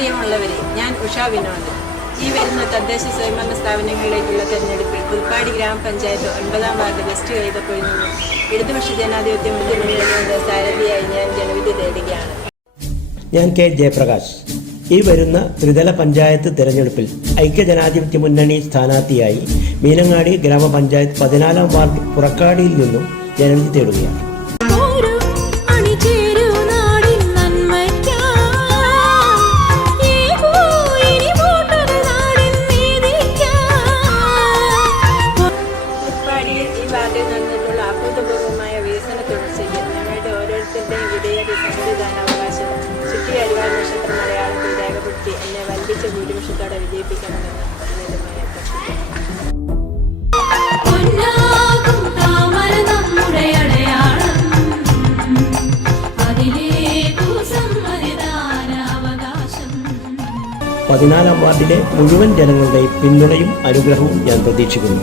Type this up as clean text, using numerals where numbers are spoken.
പ്രിയമുള്ളവരെ, ഞാൻ ഉഷാ വിനോദ്. ഈ വരുന്ന തദ്ദേശ സ്വയംഭരണ സ്ഥാപനങ്ങളിലേക്കുള്ള തെരഞ്ഞെടുപ്പിൽ പുൽപ്പാടി ഗ്രാമപഞ്ചായത്ത് 9-ാം വാർഡ് വെസ്റ്റ് കൈതപ്പൊയിൽ നിന്നും ഇടതുപക്ഷ ജനാധിപത്യ മുന്നണിയുടെ സാരഥിയായി ഞാൻ ജനവിധി തേടുകയാണ്. ഞാൻ കെ ജയപ്രകാശ്. ഈ വരുന്ന ത്രിതല പഞ്ചായത്ത് തെരഞ്ഞെടുപ്പിൽ ഐക്യജനാധിപത്യ മുന്നണി സ്ഥാനാർത്ഥിയായി മീനങ്ങാടി ഗ്രാമപഞ്ചായത്ത് 14-ാം വാർഡ് പുറക്കാടിയിൽ നിന്നും ജനവിധി തേടുകയാണ്. അഭൂതപൂർവമായ വികസന തുടർച്ചയ്ക്ക് ഞങ്ങളുടെ ഓരോരുത്തരുടെയും വിധേയത സമ്മതിദാനാവകാശം ചുറ്റി അരിവാൾ നക്ഷത്ര മലയാളത്തിൽ രേഖപ്പെടുത്തി എന്നെ വൻപിച്ച ഭൂരിപക്ഷത്തോടെ വിജയിപ്പിക്കണമെന്ന് അഭിനന്ദനമായി അഭ്യർത്ഥിക്കുന്നു. 14-ാം വാർഡിലെ മുഴുവൻ ജനങ്ങളുടെയും പിന്തുണയും അനുഗ്രഹവും ഞാൻ പ്രതീക്ഷിക്കുന്നു.